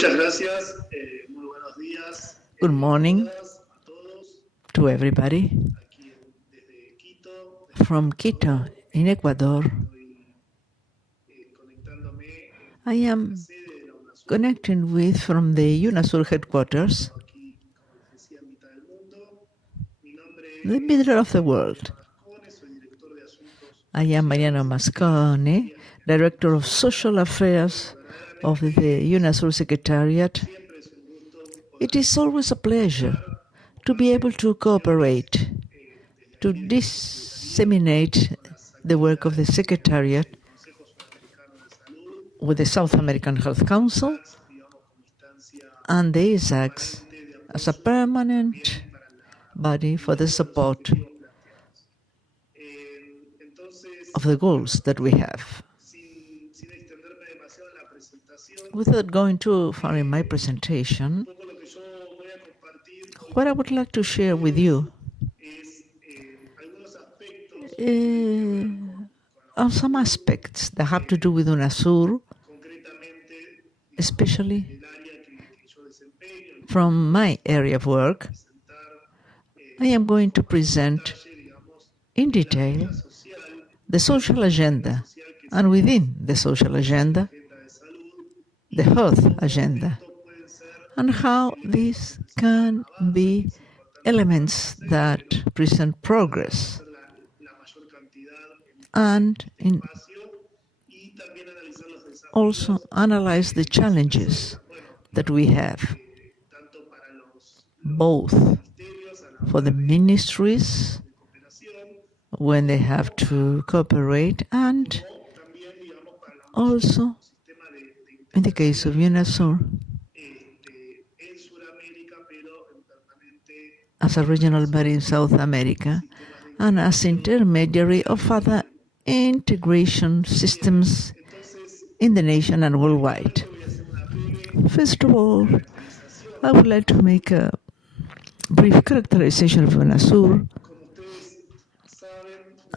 muchas gracias. Muy buenos días. Good morning to everybody Desde Quito. from Quito in Ecuador. I am connecting with from the Unasur headquarters, the middle of the world. I am Mariano Nascone, Director of Social Affairs of the Unasur Secretariat. It is always a pleasure to be able to cooperate, to disseminate the work of the Secretariat with the South American Health Council and the ISACs as a permanent body for the support of the goals that we have. Without going too far in my presentation, what I would like to share with you are some aspects that have to do with Unasur, especially from my area of work. I am going to present in detail the social agenda, and within the social agenda, the health agenda, and how these can be elements that present progress, and also analyze the challenges that we have, both for the ministries when they have to cooperate, and also in the case of Unasur as a regional body in South America and as intermediary of other integration systems in the nation and worldwide. First of all, I would like to make a brief characterization of Unasur.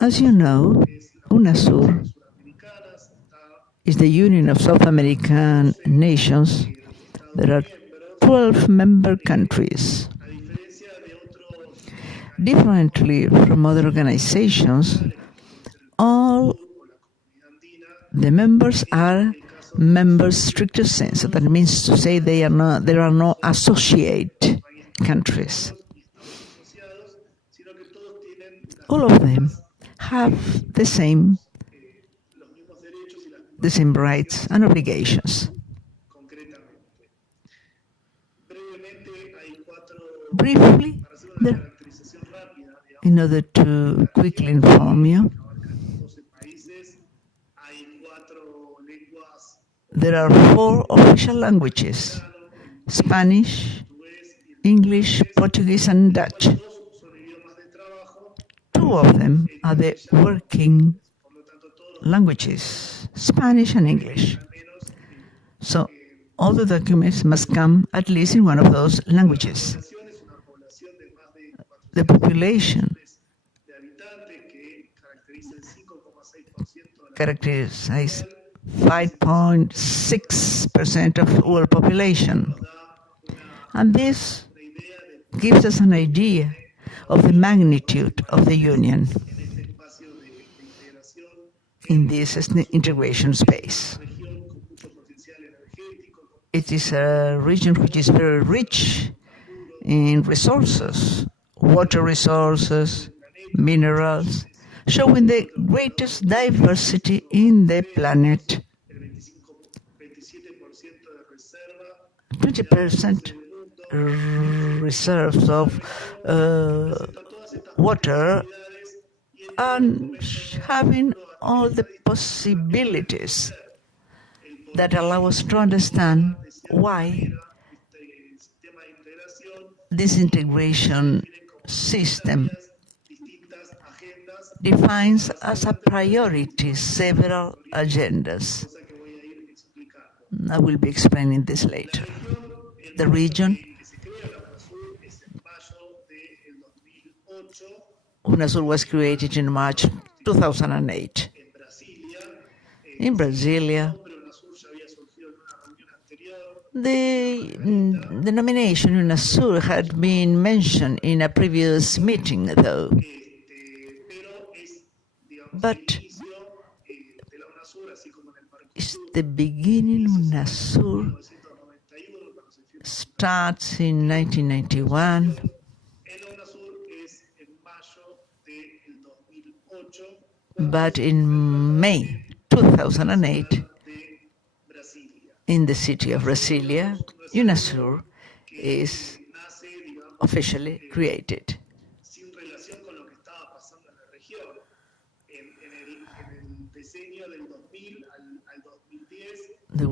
As you know, Unasur is the union of South American nations. There are 12 member countries. Differently from other organizations, all the members are members stricto sensu. That means to say there are no associate countries. All of them have the same rights and obligations. Briefly, in order to quickly inform you, there are 4 official languages: Spanish, English, Portuguese, and Dutch. 2 of them are the working languages, Spanish and English. So all the documents must come at least in one of those languages. The population characterizes 5.6% of world population. And this gives us an idea of the magnitude of the union in this integration space. It is a region which is very rich in resources, water resources, minerals, showing the greatest diversity in the planet. 20% reserves of water, and having all the possibilities that allow us to understand why this integration system defines as a priority several agendas. I will be explaining this later. The region, Unasur was created in March 2008. In Brasilia, The denomination Unasur had been mentioned in a previous meeting, though. But it's the beginning. Unasur starts in 1991. But in May 2008, in the city of Brasilia, Unasur is officially created. There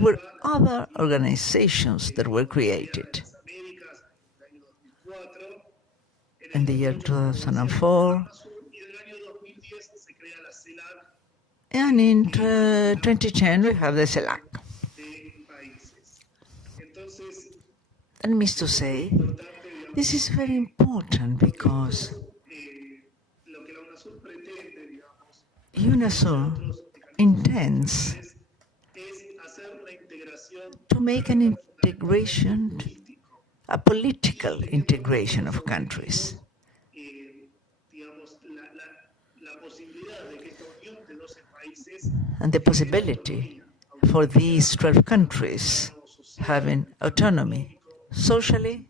were other organizations that were created. In the year 2004, and in 2010 we have the CELAC. That means to say, this is very important because Unasur intends to make an integration, a political integration of countries. And the possibility for these 12 countries having autonomy, socially,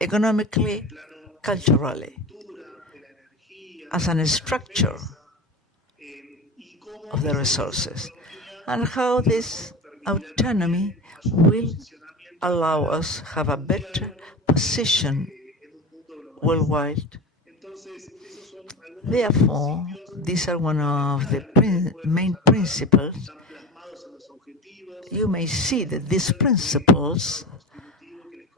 economically, culturally, as a structure of the resources, and how this autonomy will allow us have a better position worldwide. Therefore, these are one of the main principles. You may see that these principles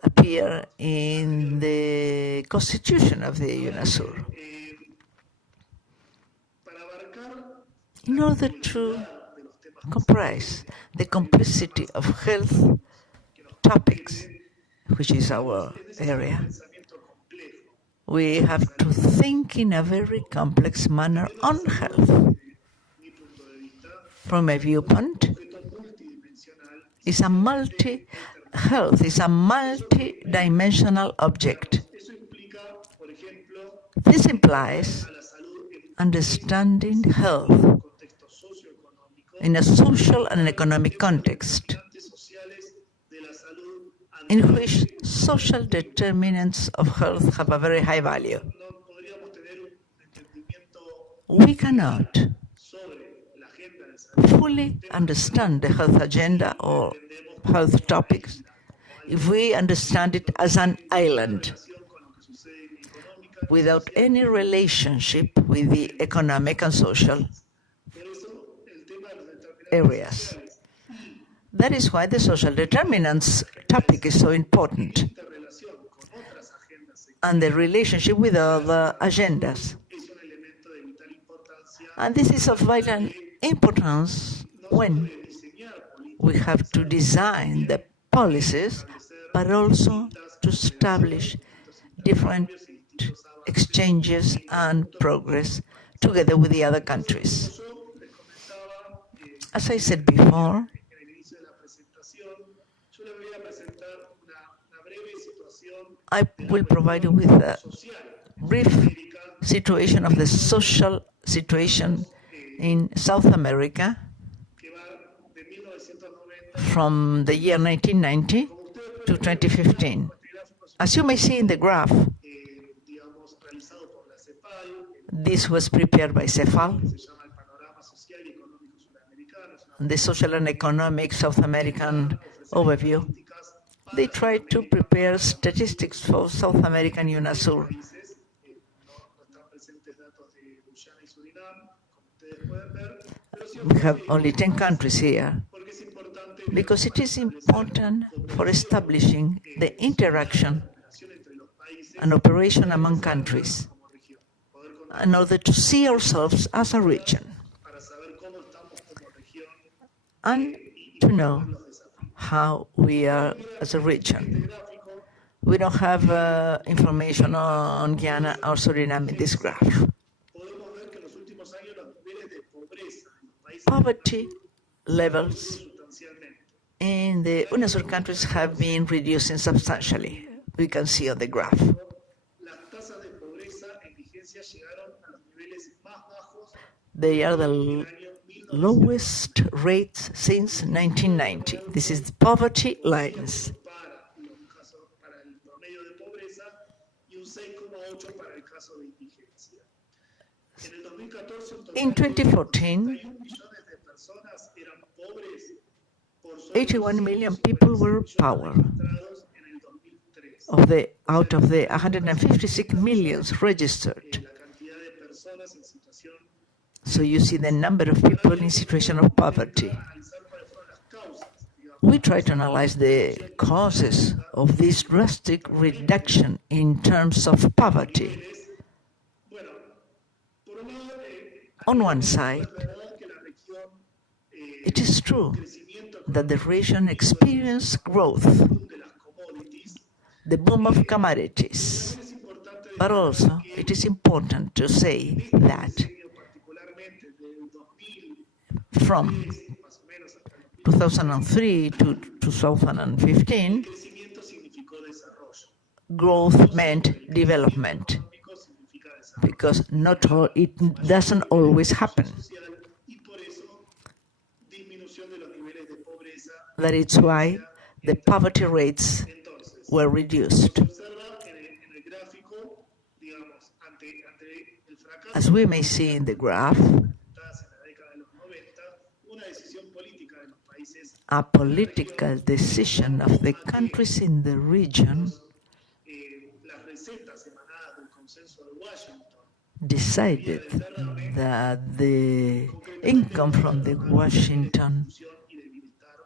appear in the constitution of the Unasur. In order to comprise the complexity of health topics, which is our area, we have to think in a very complex manner on health. From my viewpoint, health is a multi-dimensional object. This implies understanding health in a social and economic context, in which social determinants of health have a very high value. We cannot fully understand the health agenda or health topics if we understand it as an island, without any relationship with the economic and social areas. That is why the social determinants topic is so important, and the relationship with other agendas. And this is of vital importance when we have to design the policies, but also to establish different exchanges and progress together with the other countries. As I said before, I will provide you with a brief situation of the social situation in South America from the year 1990 to 2015. As you may see in the graph, this was prepared by CEFAL, the Social and Economic South American Overview. They tried to prepare statistics for South American Unasur. We have only 10 countries here, because it is important for establishing the interaction and operation among countries in order to see ourselves as a region and to know how we are as a region. We don't have information on Guyana or Suriname in this graph. Poverty levels in the Unasur countries have been reducing substantially. We can see on the graph. Las tasas de pobreza e indigencia llegaron a los niveles más bajos They are the en el año 1990. lowest rates since 1990. This is the poverty lines. Para el promedio de pobreza y un 6,8 para el caso de indigencia. En el 2014, un total In 2014, de 31 millones de personas eran pobres por solo 81 million people were poor. registrados en el 2003. Out of the 156 millions registered. La cantidad de personas en situación So you see the number of people in situation of poverty. analizar cuáles fueron las causas, digamos. We try to analyze the causes of this drastic reduction in terms of poverty. Bueno, por un lado, On one side, la verdad que la región it is true crecimiento that the region experienced growth, de las commodities, the boom of commodities. es importante But also, it is important to say that particularmente del 2000 from más o menos hasta el 2003 to 2015, crecimiento significó desarrollo, growth meant development, económico significa desarrollo because it doesn't always happen. social y por eso disminución de los niveles de pobreza. That is why the poverty rates Entonces, were reduced. se observa en el gráfico, digamos, ante el fracaso As we may see in the graph, en la década de los 90, una decisión política de los países, a political decision of the countries in the region las recetas emanadas del consenso de Washington, decided that the income from the Washington y de bienestar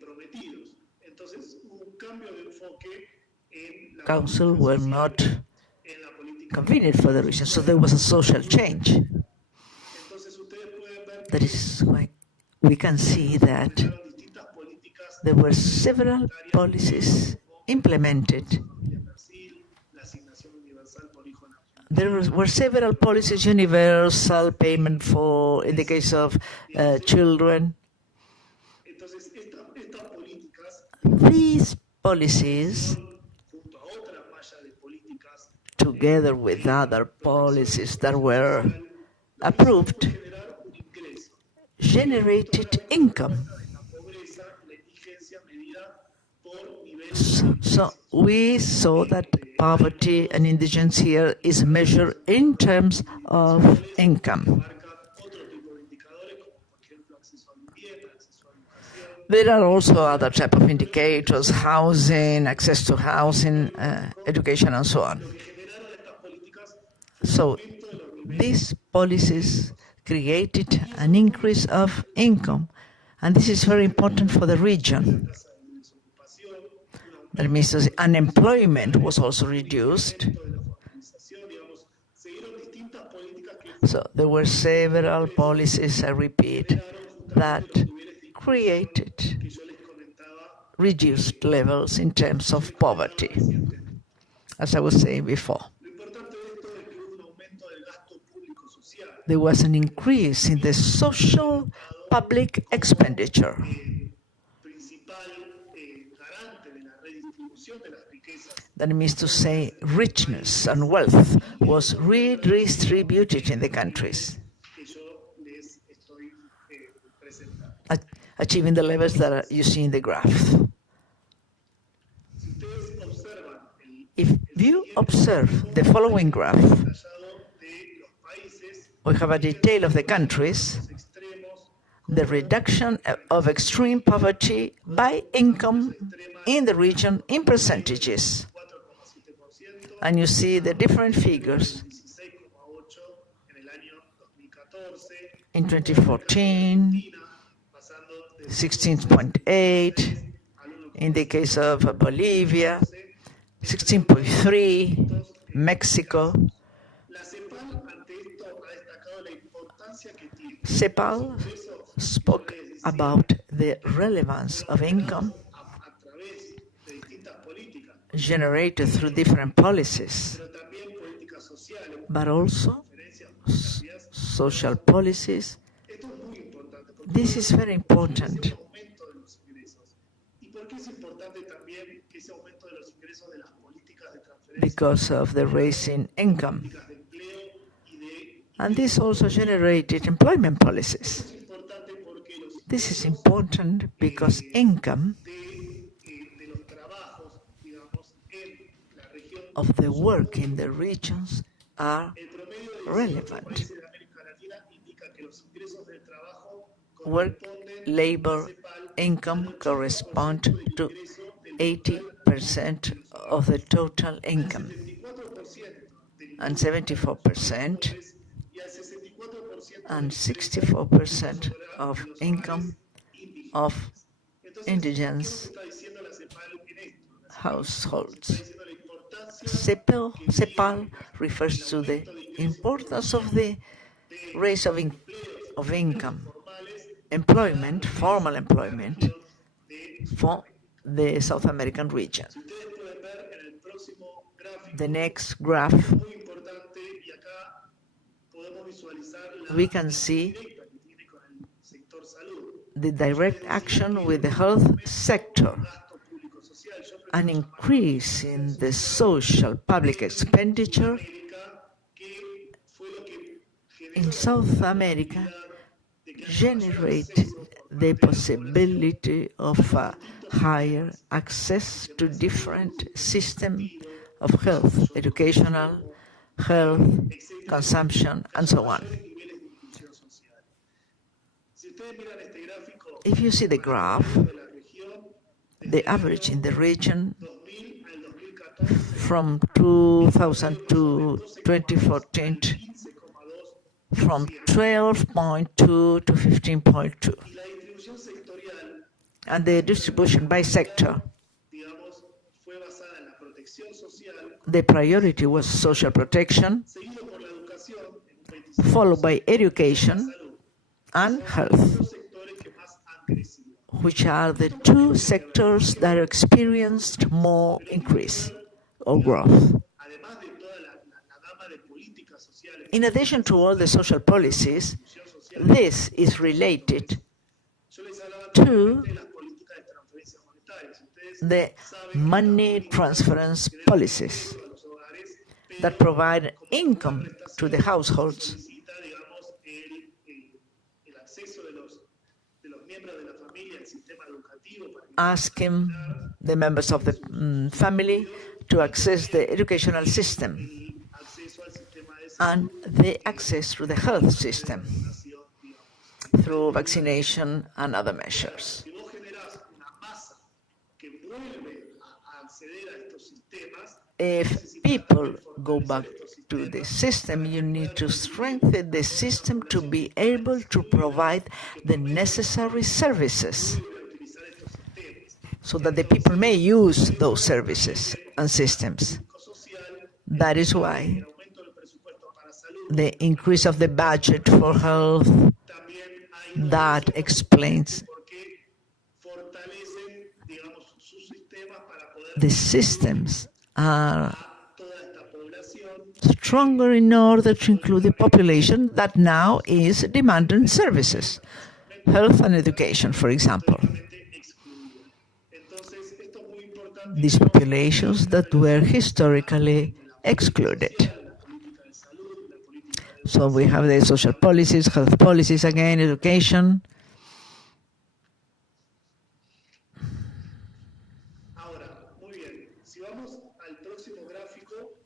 prometidos. Entonces hubo un cambio de enfoque en la Council were not en la política. convenient for the region, so there was a social change. Entonces ustedes pueden ver That is why we can see that que distintas políticas there were several policies implemented. en Brasil, la asignación universal por hijo nacional. There were several policies, universal payment for, in the case of children. Entonces estas políticas, These policies, junto a otra malla de políticas, together with other policies that were approved, generar un ingreso. generated income. La pobreza, la indigencia medida por niveles So we saw that poverty and indigence here is measured in terms of income. marcan otro tipo de indicadores, como por ejemplo acceso a vivienda, acceso a educación. There are also other type of indicators, housing, access to housing, education, and so on. Generaron estas políticas So these policies created an increase of income, and this is very important for the region. That means that unemployment was also reduced. de la formalización, digamos, se dieron distintas políticas que So there were several policies, I repeat, that created yo les comentaba reduced levels in terms of poverty, as I was saying before. Lo importante de esto es que hubo un aumento del gasto público social. There was an increase in the social public expenditure. Principal garante de la redistribución de las riquezas That means to say richness and wealth was redistributed in the countries, que yo les estoy presentando. achieving the levels that you see in the graph. Si ustedes observan el If you observe the following graph, detallado de los países, we have a detail of the countries, los extremos, the reduction of extreme poverty by income in the region in percentages. 4,7%, And you see the different figures 16,8% en el año 2014, in 2014, pasando de 16.8, in the case of Bolivia, 16.3, Mexico. la CEPAL ante esto ha destacado la importancia que tiene CEPAL spoke about the relevance of income a través de distintas políticas, generated through different policies, pero también políticas sociales, but also diferencias. social policies. Esto es muy importante porque This is very important el aumento de los ingresos because of the raise in income. And this also generated employment policies. This is important because income of the work in the regions are relevant. Work, labor, income correspond to 80% of the total income, and 74% and 64% of income of indigenous households. CEPAL refers to the importance of the raise of income, employment, formal employment, for the South American region. The next graph, we can see the direct action with the health sector, an increase in the social public expenditure in South America generate the possibility of higher access to different systems of health, educational, health, consumption, and so on. If you see the graph, the average in the region from 2000 to 2014, from 12.2 to 15.2. And the distribution by sector, the priority was social protection, followed by education and health, which are the two sectors that experienced more increase or growth. In addition to all the social policies, this is related to the money transference policies that provide income to the households, asking the members of the family to access the educational system and the access to the health system through vaccination and other measures. If people go back to the system, you need to strengthen the system to be able to provide the necessary services so that the people may use those services and systems. That is why the increase of the budget for health, that explains the systems are stronger in order to include the population that now is demanding services, health and education, for example. These populations that were historically excluded. So we have the social policies, health policies again, education.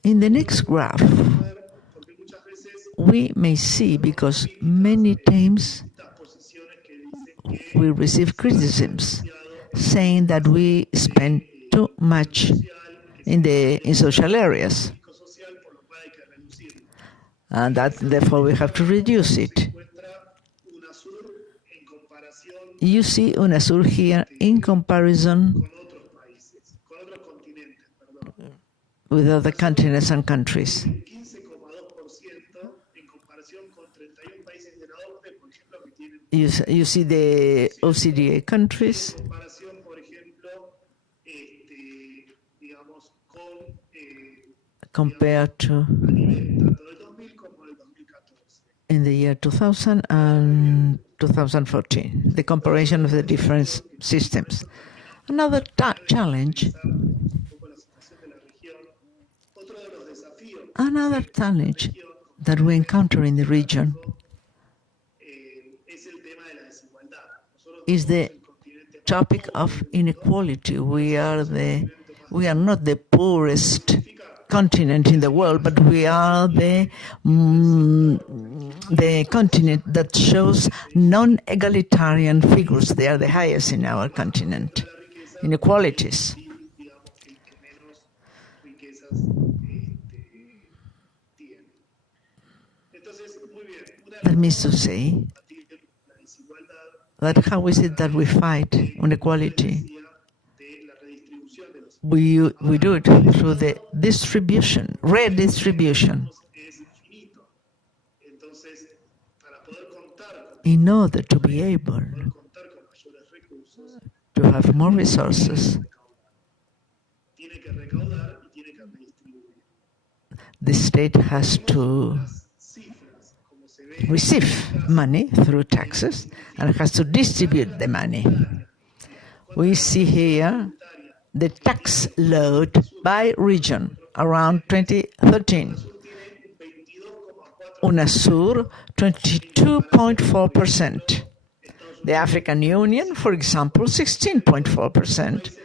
In the next graph, we may see, because many times we receive criticisms saying that we spend too much in social areas, and that therefore we have to reduce it. You see Unasur here in comparison with other continents and countries. You see the OCDE countries, compared to in the year 2000 and 2014, the comparison of the different systems. Another challenge that we encounter in the region is the topic of inequality. We are not the poorest continent in the world, but we are the continent that shows non-egalitarian figures. They are the highest in our continent. Inequalities. That means to say that how is it that we fight inequality? We do it through the distribution, redistribution. In order to be able to have more resources, the state has to receive money through taxes and has to distribute the money. We see here the tax load by region around 2013. Unasur, 22.4%. The African Union, for example, 16.4%,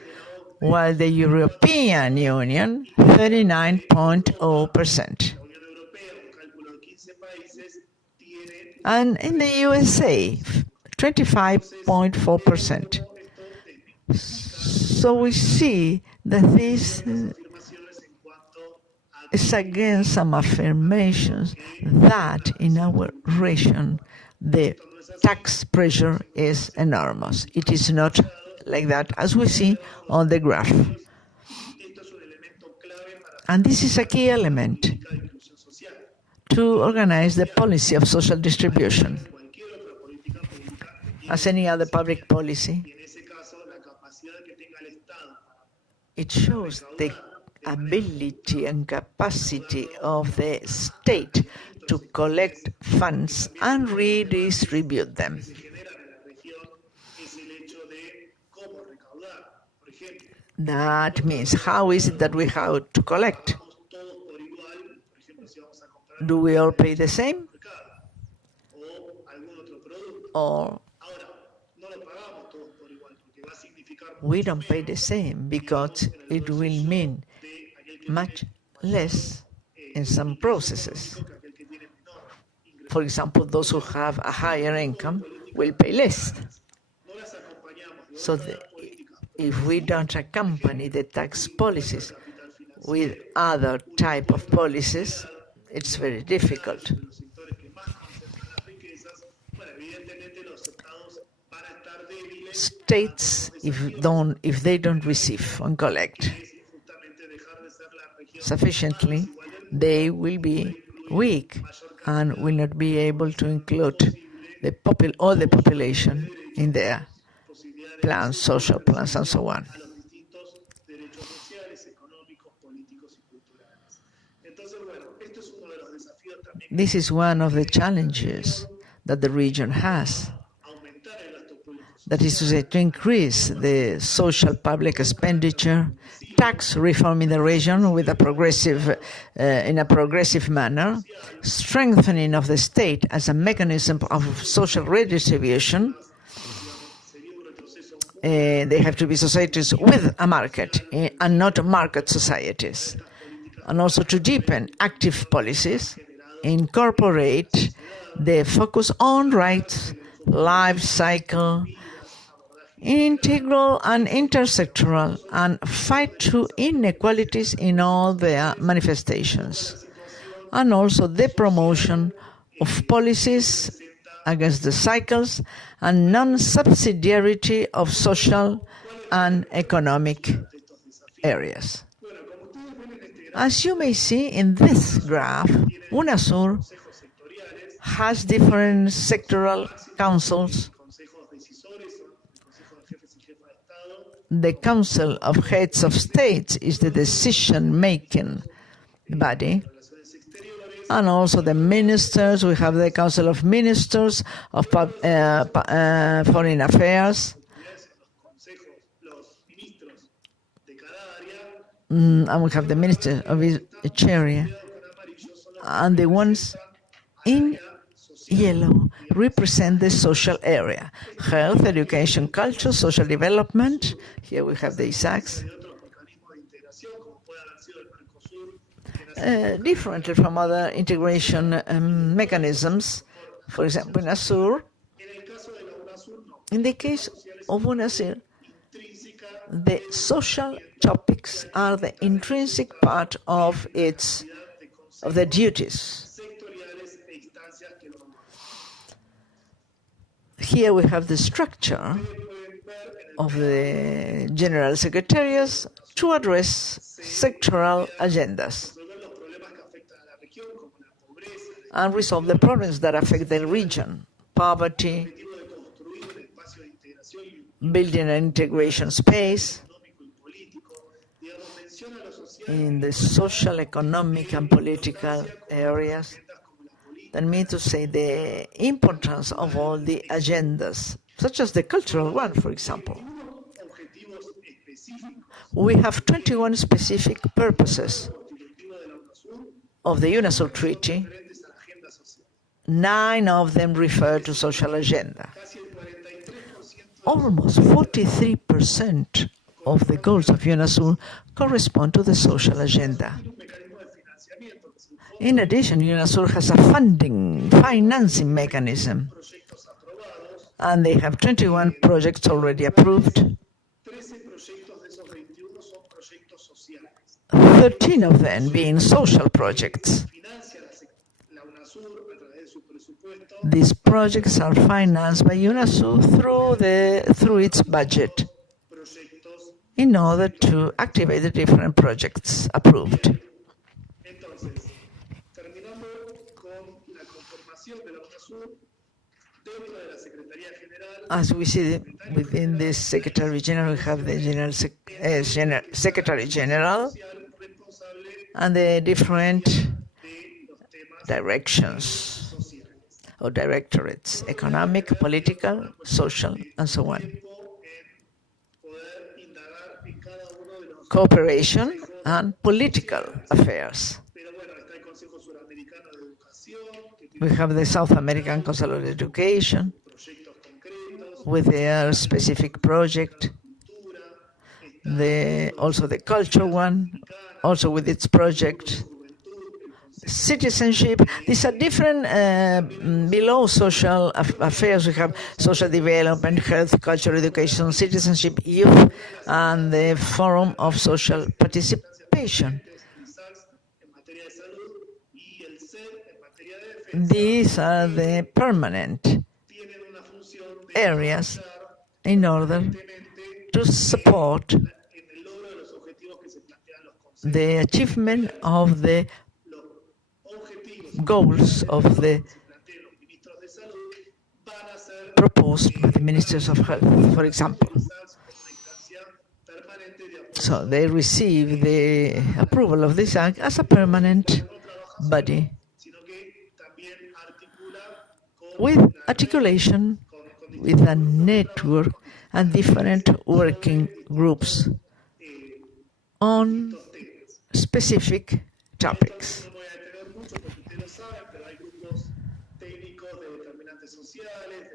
while the European Union, 39.0%. And in the USA, 25.4%. So we see that this is again some affirmations that in our region the tax pressure is enormous. It is not like that as we see on the graph. And this is a key element to organize the policy of social distribution. As any other public policy, it shows the ability and capacity of the state to collect funds and redistribute them. That means, how is it that we have to collect? Do we all pay the same? Or we don't pay the same because it will mean much less in some processes. For example, those who have a higher income will pay less. So if we don't accompany the tax policies with other type of policies, it's very difficult. States, if they don't receive and collect sufficiently, they will be weak and will not be able to include all the population in their plans, social plans, and so on. This is one of the challenges that the region has. That is to say, to increase the social public expenditure, tax reform in the region with in a progressive manner, strengthening of the state as a mechanism of social redistribution. They have to be societies with a market and not market societies. And also to deepen active policies, incorporate the focus on rights, life cycle, integral and intersectoral, and fight to inequalities in all their manifestations. And also the promotion of policies against the cycles and non-subsidiarity of social and economic areas. As you may see in this graph, Unasur has different sectoral councils. The Council of Heads of States is the decision-making body. And also the ministers, we have the Council of Ministers of Foreign Affairs, and we have the minister of each area, and the ones in yellow represent the social area: health, education, culture, social development. Here we have the ISACs. Differently from other integration mechanisms, for example, Unasur. In the case of Unasur, the social topics are the intrinsic part of the duties. Here we have the structure of the General Secretariats to address sectoral agendas and resolve the problems that affect the region: poverty, building an integration space in the social, economic, and political areas. That means to say the importance of all the agendas, such as the cultural one, for example. We have 21 specific purposes of the Unasur Treaty. 9 of them refer to social agenda. Almost 43% of the goals of Unasur correspond to the social agenda. In addition, Unasur has a financing mechanism, and they have 21 projects already approved. 13 of them being social projects. These projects are financed by Unasur through its budget in order to activate the different projects approved. As we see within this Secretary General, we have the Secretary General and the different directions or directorates: economic, political, social, and so on. Cooperation and political affairs. We have the South American Council of Education with their specific project, also the culture one, also with its project. Citizenship, these are different below social affairs. We have social development, health, culture, education, citizenship, youth, and the forum of social participation. These are the permanent areas in order to support the achievement of the goals of the proposed by the Ministers of Health, for example. So they receive the approval of this act as a permanent body with articulation with a network and different working groups on specific topics.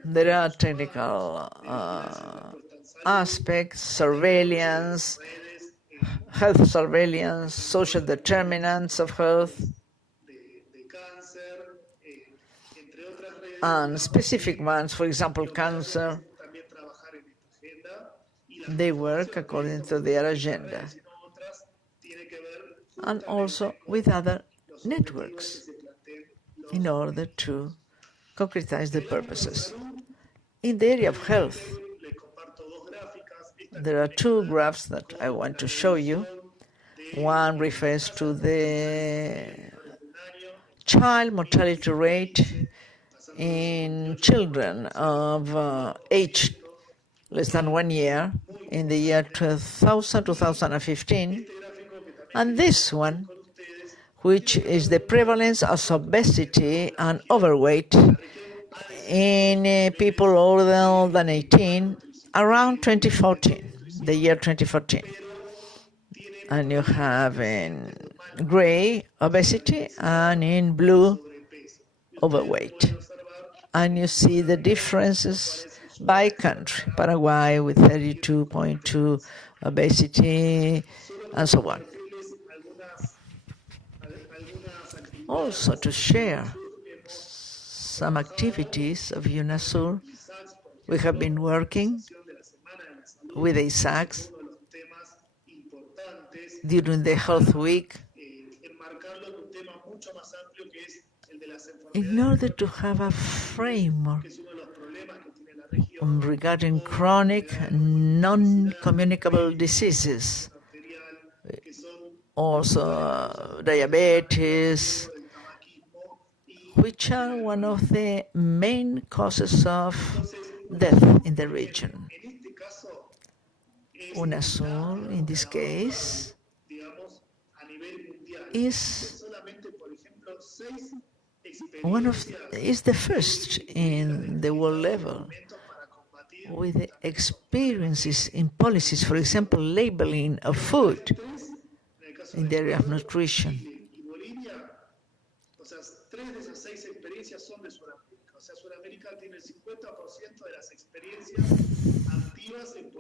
There are technical aspects, surveillance, health surveillance, social determinants of health, and specific ones, for example, cancer. They work according to their agenda, and also with other networks in order to concretize the purposes. In the area of health, there are 2 graphs that I want to show you. One refers to the child mortality rate in children of age less than 1 year in the year 2015, and this one, which is the prevalence of obesity and overweight in people older than 18 around 2014, the year 2014. And you have in gray obesity and in blue overweight. And you see the differences by country. Paraguay with 32.2 obesity and so on. Also to share some activities of Unasur, we have been working with ASACs during the Health Week in order to have a framework regarding chronic non-communicable diseases, also diabetes, which are one of the main causes of death in the region. Unasur, in this case, is the first in the world level with the experiences in policies, for example, labeling of food in the area of nutrition.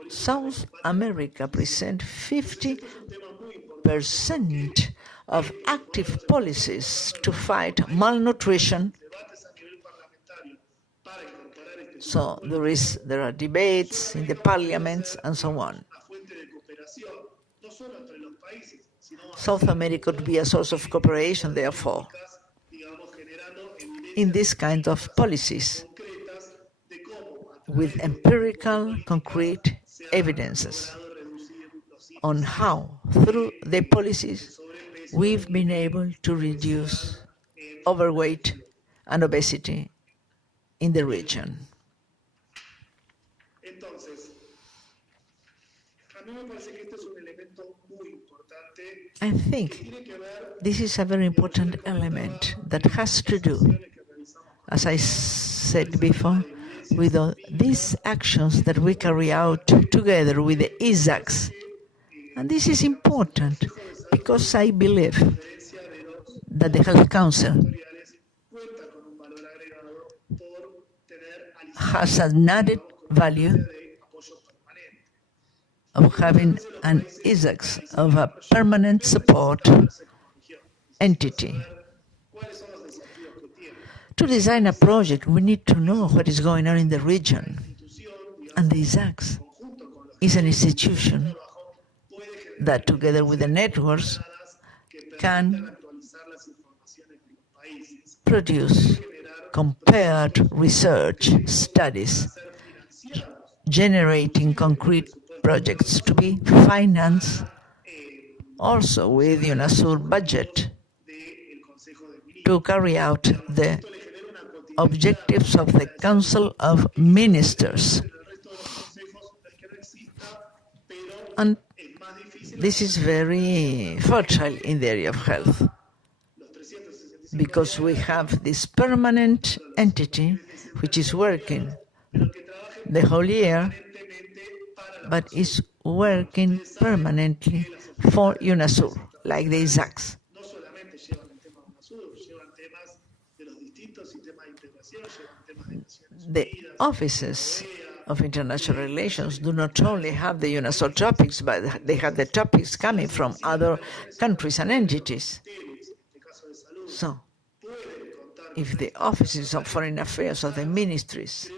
South America presents 50% of active policies to fight malnutrition. So there are debates in the parliaments and so on. South America could be a source of cooperation, therefore, in this kind of policies with empirical, concrete evidences on how, through the policies, we've been able to reduce overweight and obesity in the region. I think this is a very important element that has to do, as I said before, with these actions that we carry out together with the ISACs. And this is important because I believe that the Health Council has an added value of having an ISACs, of a permanent support entity. To design a project, we need to know what is going on in the region. And the ISACs is an institution that, together with the networks, can produce compared research studies, generating concrete projects to be financed also with Unasur budget to carry out the objectives of the Council of Ministers. And this is very fertile in the area of health, because we have this permanent entity which is working the whole year, but is working permanently for Unasur, like the ISACs. The offices of international relations do not only have the Unasur topics, but they have the topics coming from other countries and entities. So, if the offices of foreign affairs of the ministries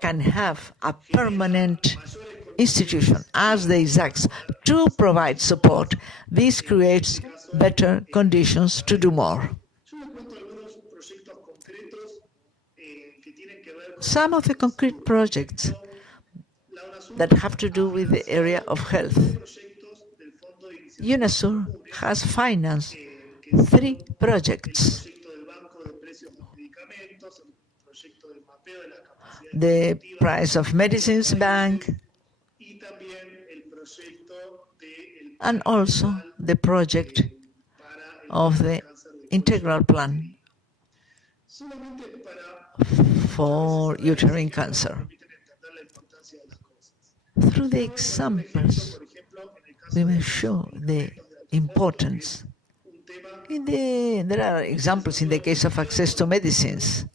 can have a permanent institution as the ISACs to provide support, this creates better conditions to do more. Some of the concrete projects that have to do with the area of health. Unasur has financed 3 projects. The Price of Medicines Bank, and also the project of the Integral Plan for uterine cancer. Through the examples we may show the importance. There are examples in the case of access to medicines,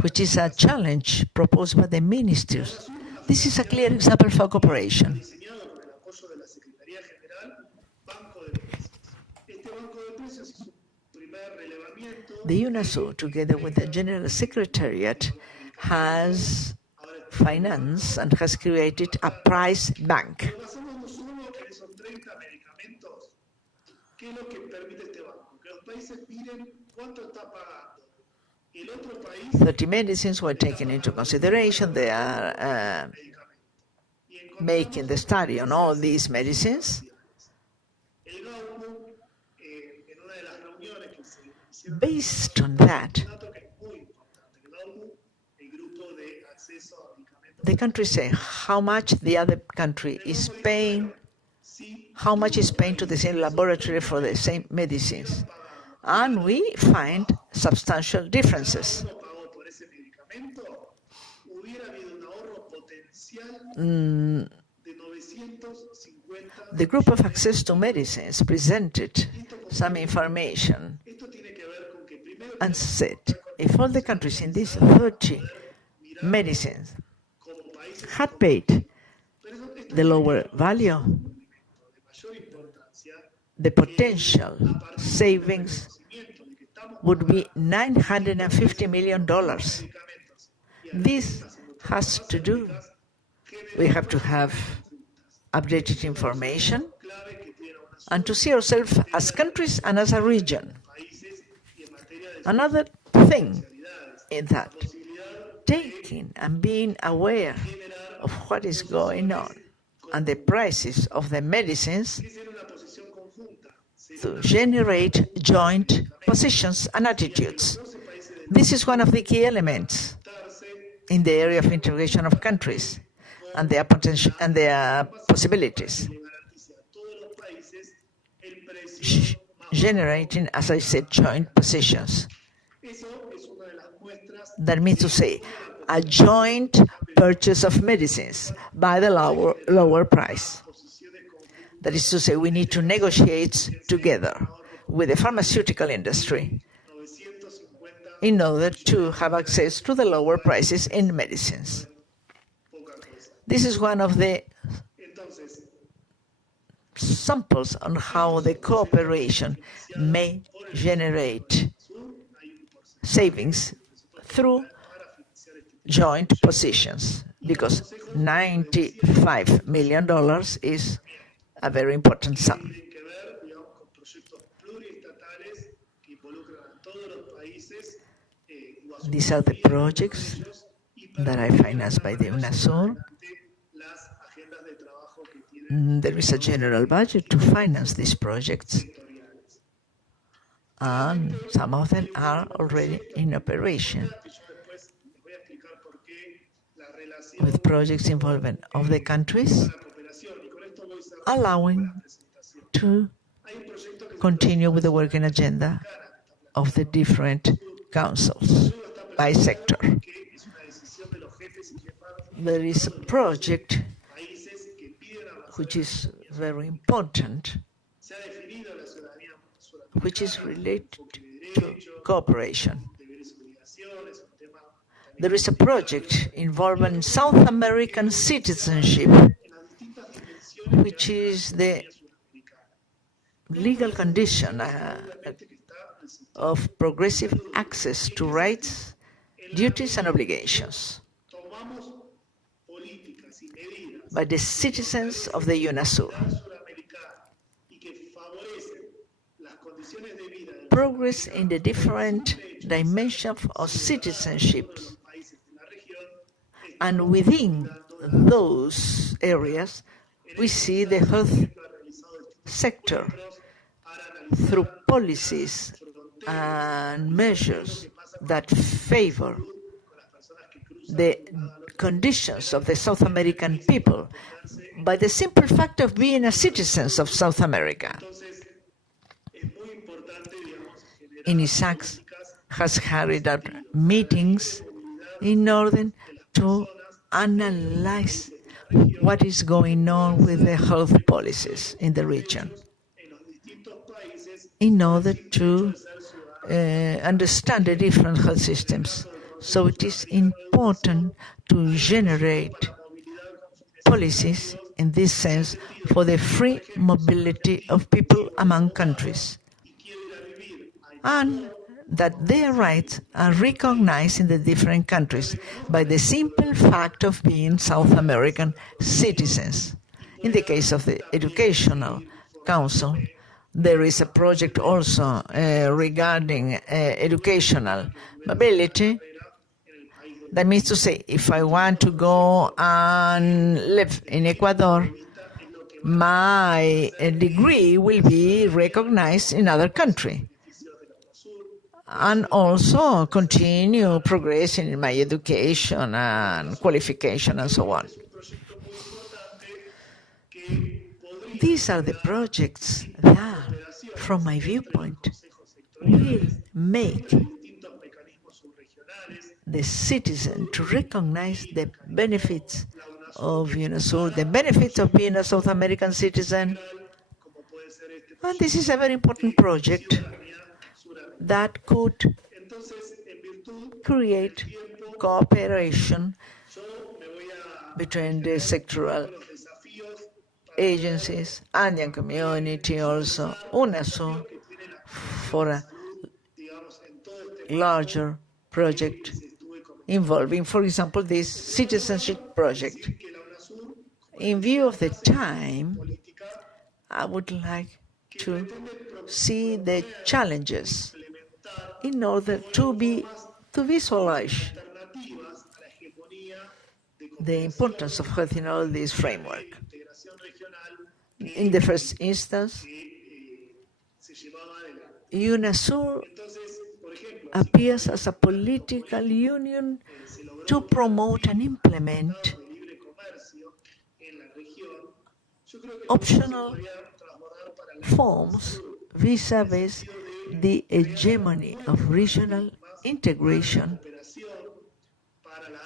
which is a challenge proposed by the ministers. This is a clear example for cooperation. The Unasur, together with the General Secretariat, has financed and has created a price bank. 30 medicines were taken into consideration. They are making the study on all these medicines. Based on that, the countries say how much the other country is paying, how much is paying to the same laboratory for the same medicines. And we find substantial differences. The group of access to medicines presented some information and said, if all the countries in these 30 medicines had paid the lower value, the potential savings would be $950 million. This has to do, we have to have updated information and to see ourselves as countries and as a region. Another thing is that taking and being aware of what is going on and the prices of the medicines to generate joint positions and attitudes. This is one of the key elements in the area of integration of countries and their potential and their possibilities. Generating, as I said, joint positions. That means to say, a joint purchase of medicines by the lower price. That is to say, we need to negotiate together with the pharmaceutical industry in order to have access to the lower prices in medicines. This is one of the samples on how the cooperation may generate savings through joint positions, because $95 million is a very important sum. These are the projects that are financed by the Unasur. There is a general budget to finance these projects, and some of them are already in operation, with projects involving of the countries, allowing to continue with the working agenda of the different councils by sector. There is a project which is very important, which is related to cooperation. There is a project involving South American citizenship, which is the legal condition of progressive access to rights, duties, and obligations by the citizens of the Unasur. Progress in the different dimensions of citizenship, and within those areas, we see the health sector through policies and measures that favor the conditions of the South American people by the simple fact of being a citizens of South America. INISAC has carried out meetings in order to analyze what is going on with the health policies in the region in order to understand the different health systems. So it is important to generate policies in this sense for the free mobility of people among countries, and that their rights are recognized in the different countries by the simple fact of being South American citizens. In the case of the Educational Council, there is a project also regarding educational mobility. That means to say, if I want to go and live in Ecuador, my degree will be recognized in other country, and also continue progressing in my education and qualification and so on. These are the projects that, from my viewpoint, will make the citizen to recognize the benefits of Unasur, the benefits of being a South American citizen. And this is a very important project that could create cooperation between the sectoral agencies, Andean community also, Unasur, for a larger project involving, for example, this citizenship project. In view of the time, I would like to see the challenges in order to visualize the importance of health in all this framework. In the first instance, Unasur appears as a political union to promote and implement optional forms vis-a-vis the hegemony of regional integration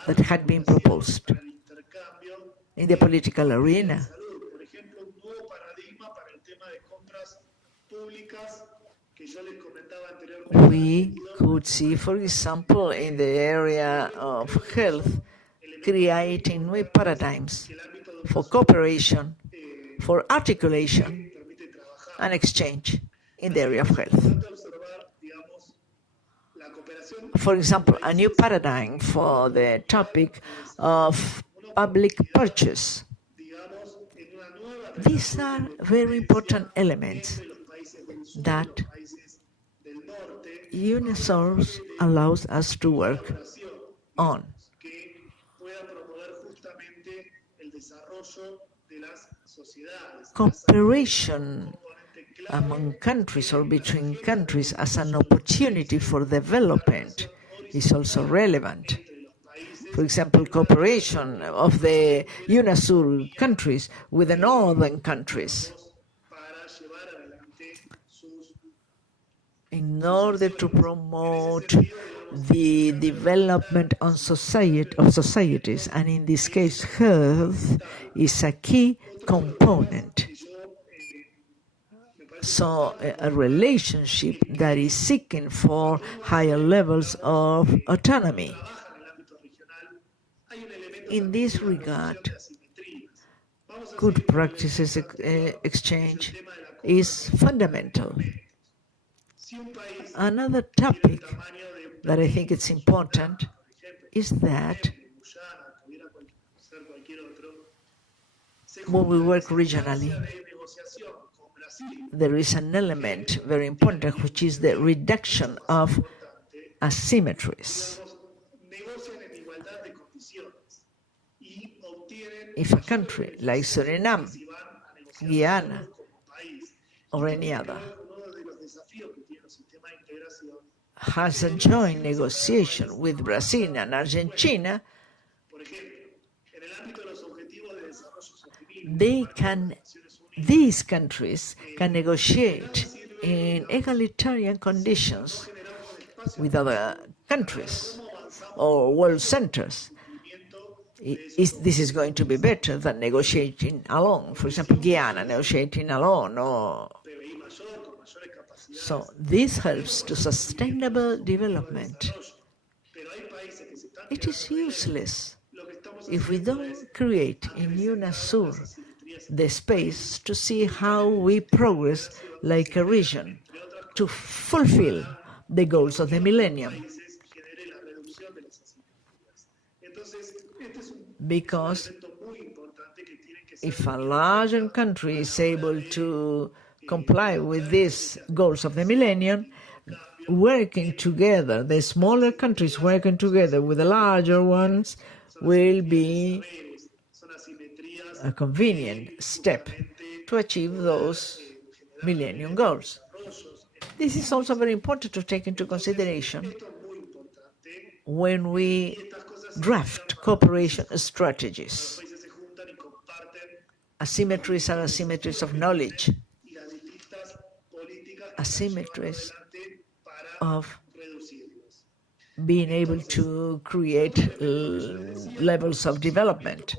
that had been proposed in the political arena. We could see, for example, in the area of health, creating new paradigms for cooperation, for articulation and exchange in the area of health. For example, a new paradigm for the topic of public purchase. These are very important elements that Unasur allows us to work on. Cooperation among countries or between countries as an opportunity for development is also relevant. For example, cooperation of the Unasur countries with the northern countries in order to promote the development of societies, and in this case, health is a key component. So a relationship that is seeking for higher levels of autonomy. In this regard, good practices exchange is fundamental. Another topic that I think it's important is that when we work regionally, there is an element very important, which is the reduction of asymmetries. If a country like Suriname, Guyana, or any other has a joint negotiation with Brazil and Argentina, these countries can negotiate in egalitarian conditions with other countries or world centers this is going to be better than negotiating alone. For example, Guyana negotiating alone. So this helps to sustainable development. It is useless if we don't create in Unasur the space to see how we progress like a region to fulfill the goals of the millennium. Because if a larger country is able to comply with these goals of the millennium, working together, the smaller countries working together with the larger ones will be a convenient step to achieve those millennium goals. This is also very important to take into consideration when we draft cooperation strategies. Asymmetries are asymmetries of knowledge, asymmetries of being able to create levels of development.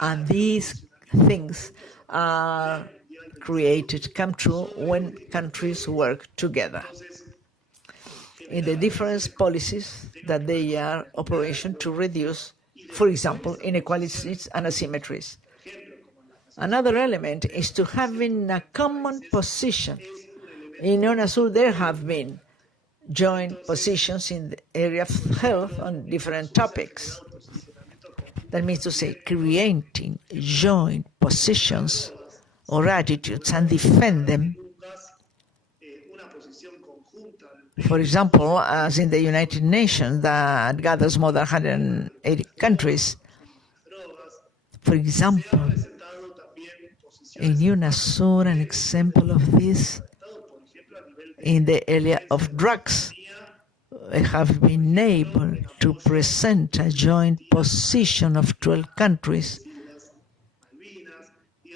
And these things are created, come true when countries work together in the different policies that they are operation to reduce, for example, inequalities and asymmetries. Another element is to having a common position. In Unasur, there have been joint positions in the area of health on different topics. That means to say, creating joint positions or attitudes and defend them. For example, as in the United Nations that gathers more than 180 countries. For example, in Unasur, an example of this, in the area of drugs, we have been able to present a joint position of 12 countries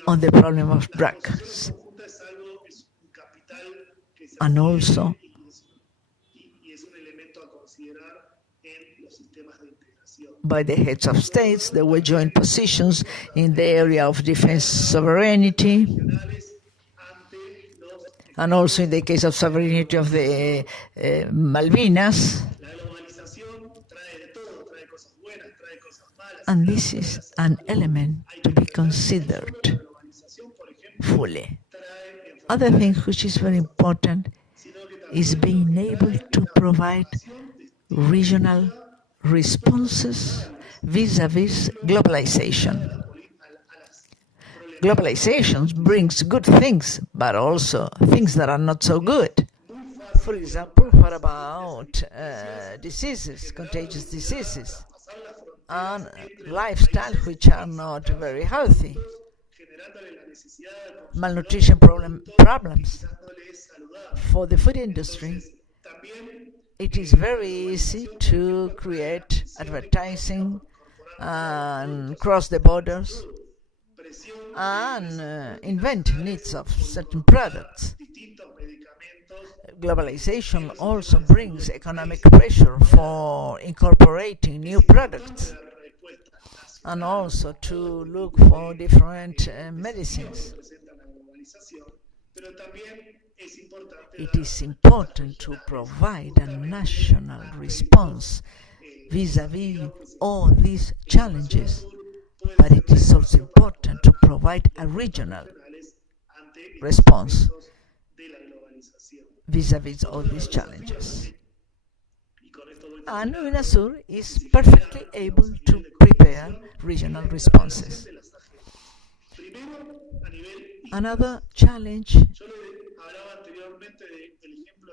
on the problem of drugs. And also, by the heads of states, there were joint positions in the area of defense sovereignty, and also in the case of sovereignty of the Malvinas. And this is an element to be considered fully. Other thing which is very important is being able to provide regional responses vis-a-vis globalization. Globalization brings good things, but also things that are not so good. For example, what about diseases, contagious diseases, and lifestyle which are not very healthy, malnutrition problems. For the food industry, it is very easy to create advertising and cross the borders and invent needs of certain products. Globalization also brings economic pressure for incorporating new products and also to look for different medicines. It is important to provide a national response vis-a-vis all these challenges, but it is also important to provide a regional response vis-a-vis all these challenges. And Unasur is perfectly able to prepare regional responses. Another challenge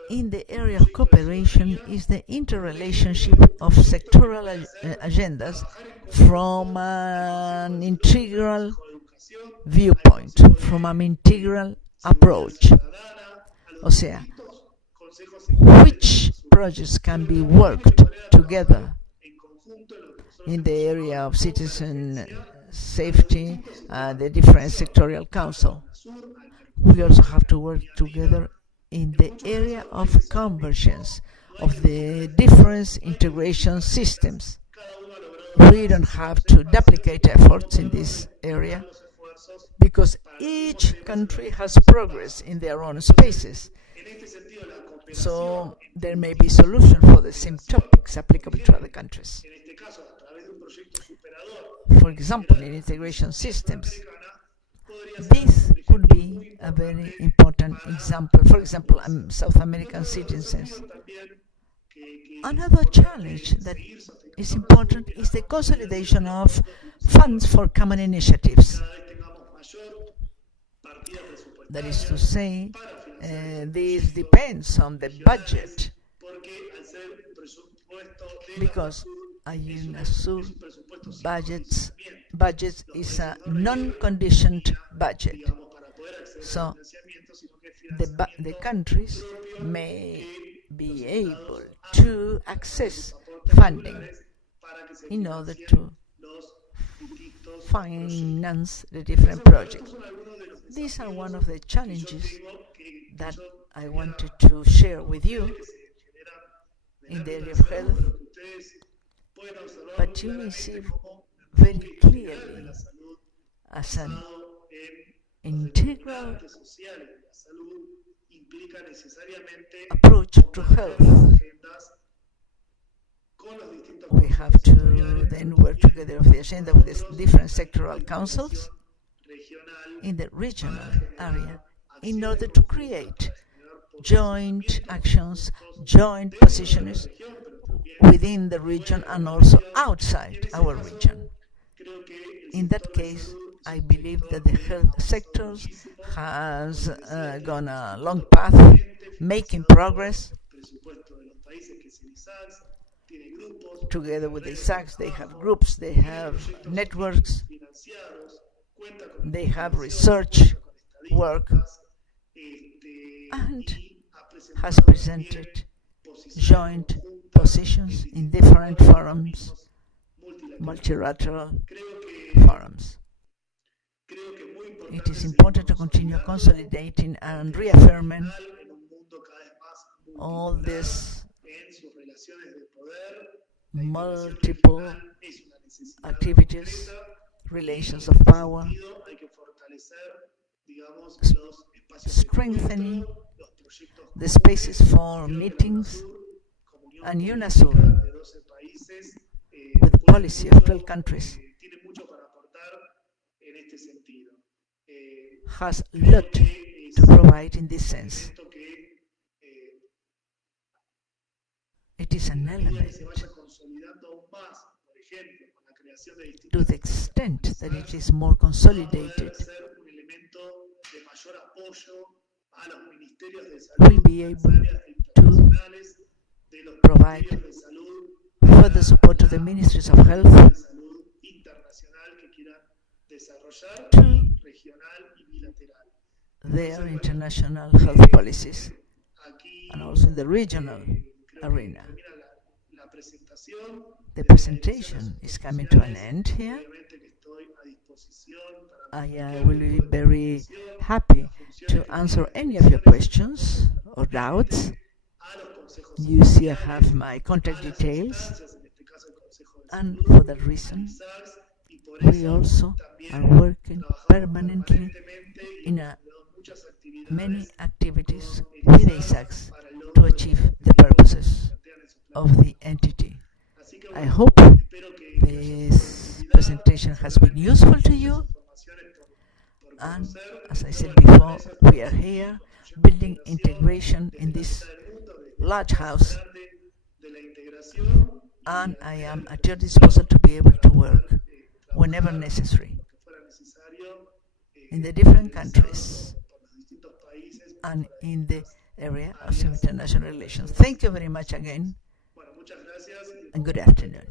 in the area of cooperation is the interrelationship of sectoral agendas from an integral viewpoint, from an integral approach. O sea, which projects can be worked together in the area of citizen safety, the different sectorial council. We also have to work together in the area of convergence of the different integration systems. We don't have to duplicate efforts in this area because each country has progress in their own spaces. So there may be solutions for the same topics applicable to other countries. For example, in integration systems, this could be a very important example. For example, South American citizens. Another challenge that is important is the consolidation of funds for common initiatives. That is to say, this depends on the budget, because a Unasur budget is a non-conditioned budget. So the countries may be able to access funding in order to finance the different projects. These are one of the challenges that I wanted to share with you in the area of health. But you may see very clearly as an integral approach to health. We have to then work together with the agenda with the different sectoral councils in the regional area in order to create joint actions, joint positions within the region and also outside our region. In that case, I believe that the health sector has gone a long path, making progress. Together with the SACs, they have groups, they have networks, they have research work, and has presented joint positions in different forums, multilateral forums. It is important to continue consolidating and reaffirming all these multiple activities, relations of power, strengthening the spaces for meetings, and Unasur, with the policy of 12 countries, has a lot to provide in this sense. It is an element to the extent that it is more consolidated. Will be able to provide further support to the ministries of health to their international health policies and also in the regional arena. The presentation is coming to an end here. I will be very happy to answer any of your questions or doubts. You see I have my contact details, and for that reason we also are working permanently in many activities with ASACs to achieve the purposes of the entity. I hope this presentation has been useful to you, and as I said before, we are here building integration in this large house, and I am at your disposal to be able to work whenever necessary in the different countries and in the area of international relations. Thank you very much again, and good afternoon.